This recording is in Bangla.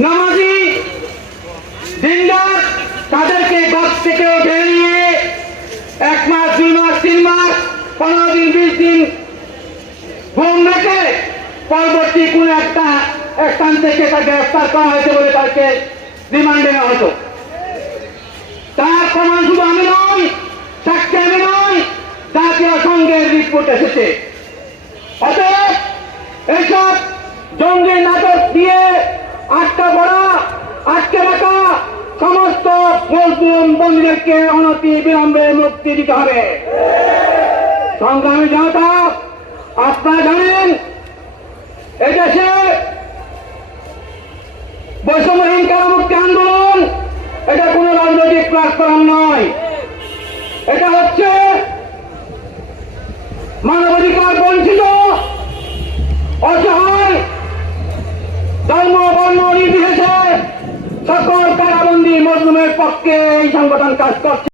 নামাজি দিনদার তাদেরকে ঘর থেকে বেরিয়ে 1 মাস 2 মাস 3 মাস 15 দিন 20 দিন ঘুম রেখে পরবর্তী কোন একটা স্থান থেকে তাকে গ্রেফতার করা হয়েছে বলে তাকে রিমান্ডে নেওয়া হতো। তার প্রমাণ শুধু আমি নই, সাক্ষী আমি নই, জাতীয় সংঘের রিপোর্ট এসেছে। অতএব এইসব জঙ্গি নাটক দিয়ে আটকে রাখা সমস্ত মুসলিম বন্দীদেরকে অনতি বিলম্বে মুক্তি দিতে হবে। সংগ্রামী জনতা, আপনারা জানেন এদেশে বৈষম্যহীন কারামুক্তি আন্দোলন এটা কোন রাজনৈতিক প্ল্যাটফর্ম নয়, এটা হচ্ছে মানবাধিকার বঞ্চিত অসহায় ধর্ম বর্ণ নির্বিশেষে সকল কারাবন্দী মজলুমের পক্ষে এই সংগঠন কাজ করছে।